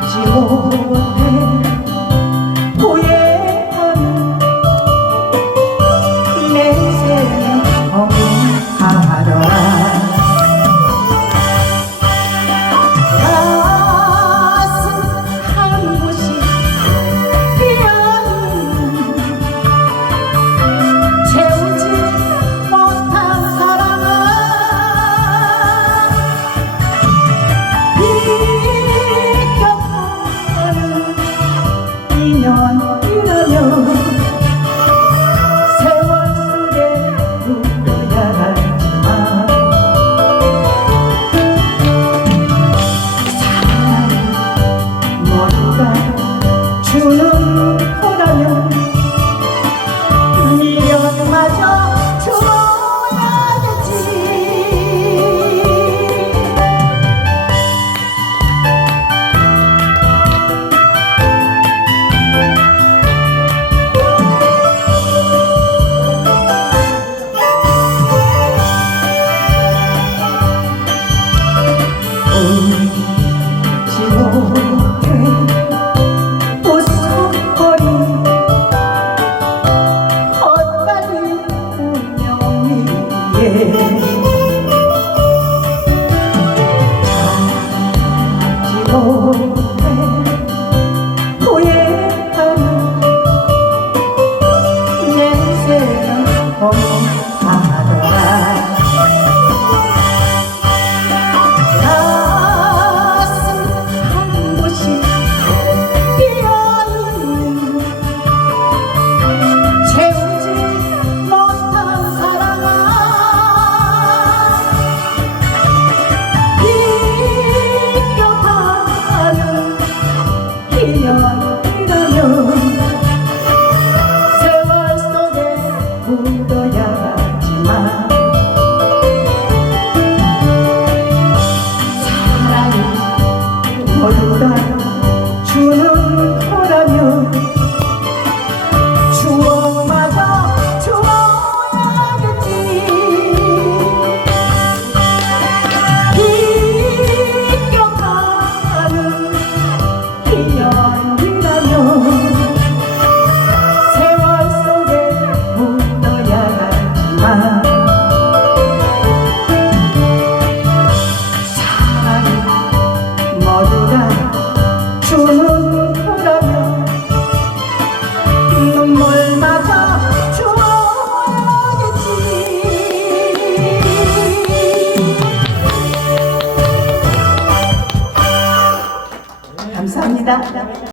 자지고 주는 거라면 주